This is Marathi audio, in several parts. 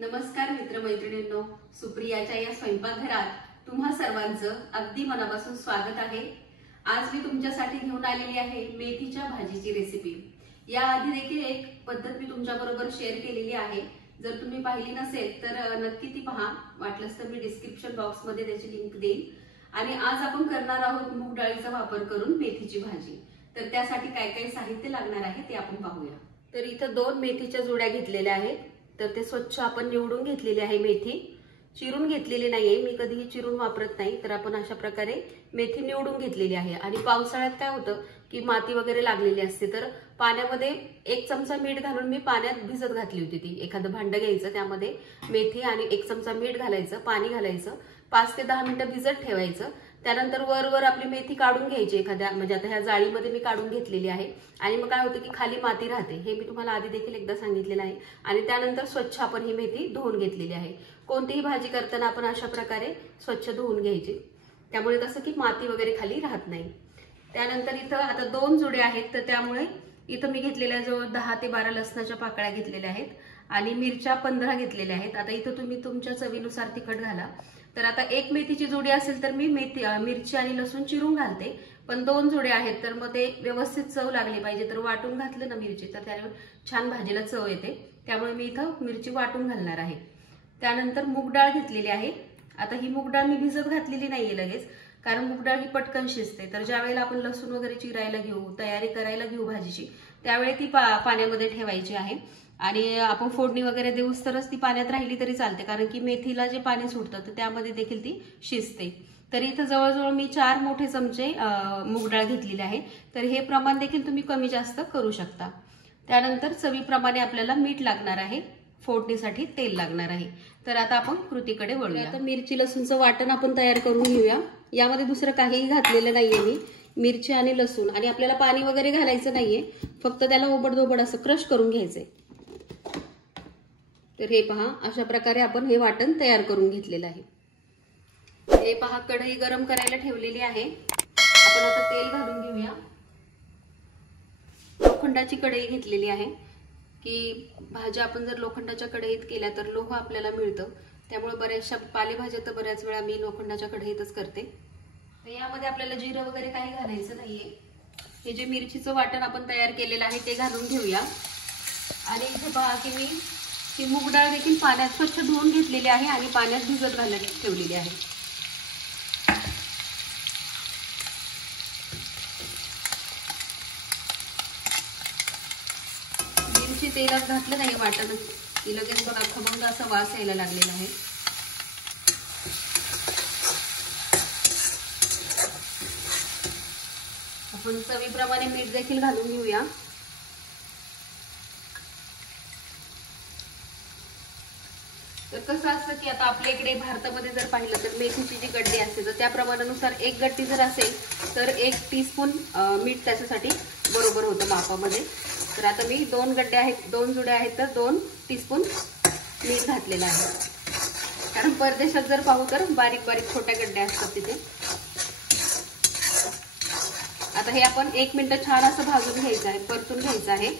नमस्कार मित्रमैत्रिणींनो, सुप्रियाच्या या स्वयंपाकघरात तुम्हा सर्वांचं अगदी मनापासून स्वागत आहे। आज मी तुमच्यासाठी घेऊन आलेली आहे मेथीच्या भाजीची रेसिपी। याआधी देखील एक पद्धत मी तुमच्याबरोबर शेअर केलेली आहे। जर तुम्ही पाहिली नसेल तर नक्की ती पहा, वाटलंच तर मी डिस्क्रिप्शन बॉक्स मध्ये त्याची लिंक देईन। आणि आज आपण करणार आहोत मूग डाळीचा वापर करून मेथीची भाजी। तर त्यासाठी काय काय साहित्य लागणार आहे ते आपण पाहूया। तर इथं 2 मेथीच्या जुड्या घेतलेल्या आहेत। तर ते स्वच्छ आपण निवडून घेतलेली आहे। मेथी चिरून घेतलेली नाहीये, मी कधीही चिरून वापरत नाही। तर आपण अशा प्रकारे मेथी निवडून घेतलेली आहे। आणि पावसाळ्यात काय होतं की माती वगैरे लागलेली असते, तर पाण्यामध्ये 1 चमचा मीठ घालून मी पाण्यात भिजत घातली होती। ती एखादं भांड घ्यायचं, त्यामध्ये मेथी आणि 1 चमचा मीठ घालायचं, पाणी घालायचं, 5 ते 10 मिनिटं भिजत ठेवायचं। त्यानंतर वर आपली मेथी काढून घ्यायची एखाद्या, म्हणजे आता ह्या जाळीमध्ये मी काढून घेतलेली आहे। आणि मग काय होतं की खाली माती राहते, हे मी तुम्हाला आधी देखील एकदा सांगितलेलं आहे। आणि त्यानंतर स्वच्छ आपण ही मेथी धुवून घेतलेली आहे। कोणतीही भाजी करताना आपण अशा प्रकारे स्वच्छ धुवून घ्यायची, त्यामुळे कसं की माती वगैरे खाली राहत नाही। त्यानंतर इथं आता 2 जुडे आहेत, तर त्यामुळे इथं मी घेतलेल्या जवळ 10 ते 12 लसणाच्या पाकळ्या घेतलेल्या आहेत आणि मिरच्या 15 घेतलेल्या आहेत। आता इथं तुम्ही तुमच्या चवीनुसार तिखट घाला। तर आता 1 मेथीची जोडी असेल तर मी मिरची आणि लसूण चिरून घालते, पण 2 जोडे आहेत तर मग ते व्यवस्थित चव लागली पाहिजे। तर वाटून घातलं ना मिरची, तर त्याने छान भाजीला चव येते, त्यामुळे मी इथं मिरची वाटून घालणार आहे। त्यानंतर मूग डाळ घेतलेली आहे। आता ही मूग डाळ मी भिजत घातलेली नाहीये लगेच, कारण मूग डाळ ही पटकन शिजते। तर ज्या वेळेला आपण लसूण वगैरे चिरायला घेऊ, तयारी करायला घेऊ भाजीची, त्यावेळी ती पाण्यामध्ये ठेवायची आहे। आणि आपण फोडणी वगैरे देऊस तरच ती पाण्यात राहिली तरी चालते, कारण की मेथीला जे पाणी सुटतं तर त्यामध्ये देखील ती शिजते। तर इथं जवळजवळ मी 4 मोठे चमचे मूग डाळ घेतलेली आहे। तर हे प्रमाण देखील तुम्ही कमी जास्त करू शकता। त्यानंतर चवीप्रमाणे आपल्याला मीठ लागणार आहे, फोडणीसाठी तेल लागणार आहे। तर आता आपण कृतीकडे वळूया। आता मिरची लसूणचं वाटण आपण तयार करून घेऊया। यामध्ये दुसरं काहीही घातलेलं नाहीये मी, मिरची आणि लसूण, आणि आपल्याला पाणी वगैरे घालायचं नाहीये, फक्त त्याला ओबडधोबड असं क्रश करून घ्यायचंय। तर हे पहा, अशा प्रकारे आपण हे वाटण तयार करून घेतलेलं आहे। हे पहा, कढई गरम करायला ठेवलेली आहे। आपण आता तेल घालून घेऊया। लोखंडाची कढई घेतलेली आहे, की भाज्या आपण जर लोखंडाच्या कढईत केल्या तर लोह आपल्याला मिळतं, त्यामुळे बऱ्याचशा पालेभाज्या तर बऱ्याच वेळा मी लोखंडाच्या कढईतच करते। तर यामध्ये आपल्याला जिरं वगैरे काही घालायचं नाहीये। हे जे मिरचीचं वाटण आपण तयार केलेलं आहे ते घालून घेऊया। आणि इथे पहा की मी ही मूग डाळ देखील पाण्यात स्वच्छ धुवून घेतलेली आहे आणि पाण्यात भिजत घालून ठेवलेली आहे। मिरची तेलात घातलं नाही वाटण की लगेच बघा खमंग असा वास यायला लागलेला आहे। आपण चवीप्रमाणे मीठ देखील घालून घेऊया। तर कसं असतं की आता आपल्या इकडे भारतामध्ये जर पाहिलं तर मेथीची जी गड्डी असते, तर त्या प्रमाणानुसार 1 गड्डी जर असेल तर 1 टीस्पून मीठ त्याच्यासाठी बरोबर होतं मापामध्ये। तर आता मी 2 गड्डे आहेत, 2 जुड्या आहेत, तर 2 टीस्पून मीठ घातलेलं आहे। कारण परदेशात जर पाहू तर बारीक बारीक छोट्या गड्ड्या असतात तिथे। आता हे आपण 1 मिनिट छान असं भाजून घ्यायचं आहे, परतून घ्यायचं आहे।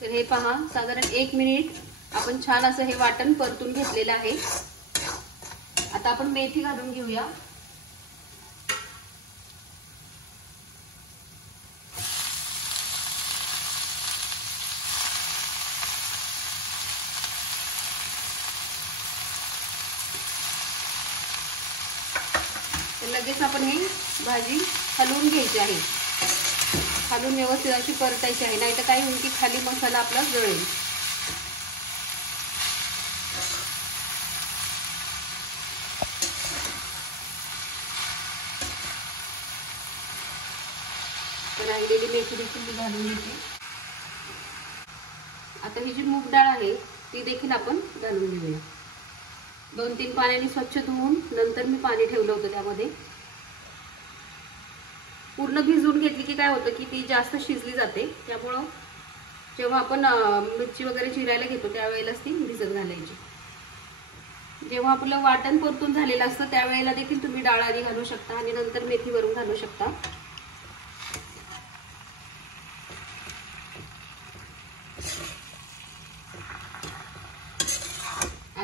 तर हे पहा, साधारण 1 मिनिट आपण छान असं हे वाटण परतून घेतलेलं आहे। आता आपण मेथी घालून घेऊया। तर लगेच आपण ही भाजी हलवून घ्यायची आहे, हलवून व्यवस्थित अशी परतायची आहे, नाहीतर काय होईल की खाली मसाला आपला जळेल। राहिलेली मेथी देखील मी घालून घेते। आता ही जी मूग डाळ आहे ती देखील आपण घालून घेऊया। 2-3 पाण्याने स्वच्छ धुवून नंतर मी पाणी ठेवलं होतं, त्यामध्ये पूर्ण भिजवून घेतली की काय होतं की ती जास्त शिजली जाते। त्यामुळं जेव्हा आपण मिरची वगैरे चिरायला घेतो त्यावेळेलाच ती भिजत घालायची। जेव्हा आपलं वाटण परतून झालेलं असतं त्यावेळेला देखील तुम्ही डाळ आधी घालू शकता आणि नंतर मेथी वरून घालू शकता।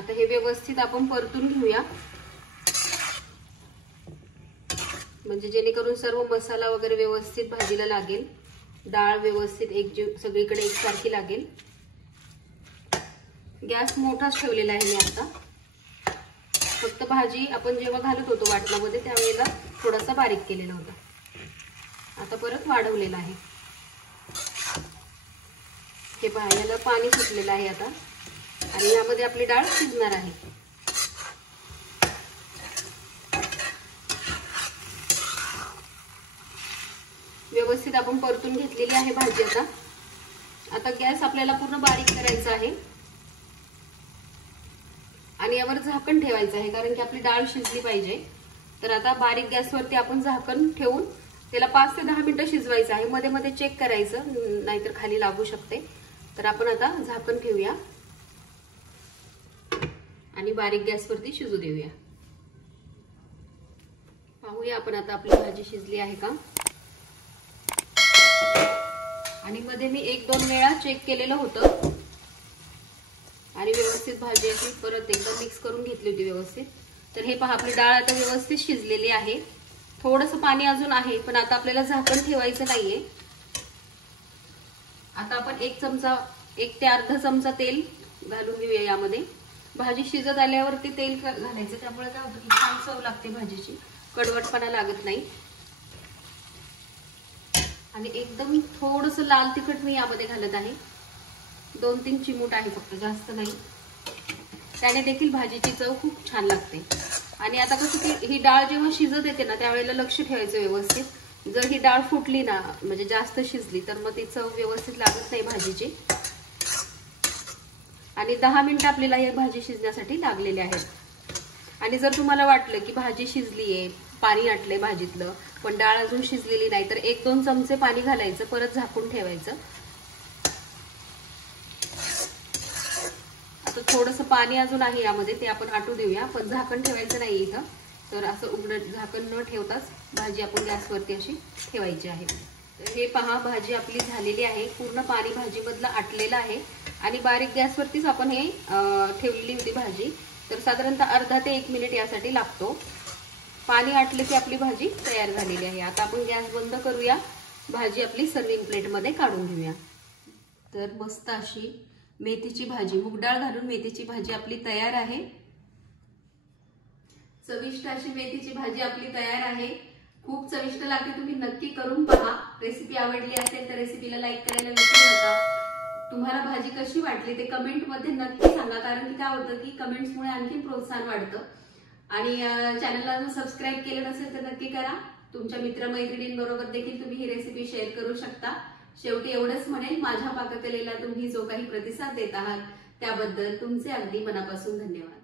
आता हे व्यवस्थित आपण परतून घेऊया, म्हणजे जेणेकरून सर्व मसाला वगैरे व्यवस्थित भाजीला लागेल, डाळ व्यवस्थित एकजीव सगळीकडे एकसारखी लागेल. गॅस मोठाच ठेवलेला आहे मी आता. फक्त भाजी आपण जेव्हा घालत होतो वाटणामध्ये त्यावेळेला थोडासा बारीक केलेला होता, आता परत वाढवलेला आहे. हे पहा, याला पाणी सुटलेलं आहे आता आणि यामध्ये आपली डाळ शिजणार आहे. व्यवस्थित आपण परतून घेतलेली आहे भाजी. आता गॅस आपल्याला पूर्ण बारीक करायचा आहे आणि यावर झाकण ठेवायचं आहे, कारण की आपली डाळ शिजली पाहिजे. तर आता बारीक गॅसवरती आपण झाकण ठेवून त्याला 5 ते 10 मिनिटं शिजवायचं आहे. मध्ये मध्ये चेक करायचं, नाहीतर खाली लागू शकते. तर आपण आता झाकण ठेवूया आणि बारीक गॅसवरती शिजू देऊया. पाहूया आपण आता आपली भाजी शिजली आहे का. आणि मध्ये मी 1-2 वेळा चेक केलेलं होतं आणि व्यवस्थित भाजी अशी परत एकदा मिक्स करून घेतली होती व्यवस्थित. तर हे पहा, आपली डाळ आता व्यवस्थित शिजलेली आहे. थोडंसं पाणी अजून आहे, पण आता आपल्याला झाकण ठेवायचं नाहीये. आता आपण 1 ते अर्धा चमचा तेल घालून घेऊया यामध्ये. भाजी शिजत आल्यावरती तेल घालायचं, त्यामुळे काय होतं की छान चव लागते भाजीची, कडवटपणा लागत नाही. आणि एकदम थोडंसं लाल तिखट मी यामध्ये घालत आहे, 2-3 चिमूट आहे फक्त, जास्त नाही. त्याने देखील भाजीची चव खूप छान लागते. आणि आता कसं की ही डाळ जेव्हा शिजत येते ना त्यावेळेला लक्ष ठेवायचं व्यवस्थित. जर ही डाळ फुटली ना, म्हणजे जास्त शिजली, तर मग ती चव व्यवस्थित लागत नाही भाजीची. आणि 10 मिनिटं आपल्याला ही भाजी शिजण्यासाठी लागलेली आहेत. आणि जर तुम्हाला वाटलं की भाजी शिजलीये, पाणी आटलंय भाजीतलं, पण डाळ अजून शिजलेली नाही, तर 1-2 चमचे पाणी घालायचं, परत झाकून ठेवायचं. आता थोडंसं पाणी अजून आहे यामध्ये, ते आपण आटू देऊया, पण झाकण ठेवायचं नाही इथं. तर असं उघडं झाकण न ठेवताच भाजी आपण गॅसवरती अशी ठेवायची आहे. तर हे पहा, भाजी आपली झालेली आहे. पूर्ण पाणी भाजीमधलं आटलेलं आहे आणि बारीक गॅसवरतीच आपण हे ठेवलेली होती भाजी. तर साधारणतः अर्धा ते 1 मिनिट यासाठी लागतो. पाणी आटलं की आपली भाजी तयार झालेली आहे. आता आपण गॅस बंद करूया, भाजी आपली सर्विंग प्लेटमध्ये काढून घेऊया. तर मस्त अशी मेथीची भाजी, मूग डाळ घालून मेथीची भाजी आपली तयार आहे. चविष्ट अशी मेथीची भाजी आपली तयार आहे. खूप चविष्ट लागते, तुम्ही नक्की करून पहा. रेसिपी आवडली असेल तर रेसिपीला लाईक करायला विसरू नका. तुम्हाला भाजी कशी वाटली ते कमेंटमध्ये नक्की सांगा, कारण की काय होतं की कमेंट्समुळे आणखी प्रोत्साहन वाढतं. आणि चॅनलला अजून सबस्क्राईब केलं नसेल तर नक्की करा. तुमच्या मित्रमैत्रिणींबरोबर देखील तुम्ही ही रेसिपी शेअर करू शकता. शेवटी एवढंच म्हणेल, माझ्या पाककलेला तुम्ही जो काही प्रतिसाद देत आहात त्याबद्दल तुमचे अगदी मनापासून धन्यवाद.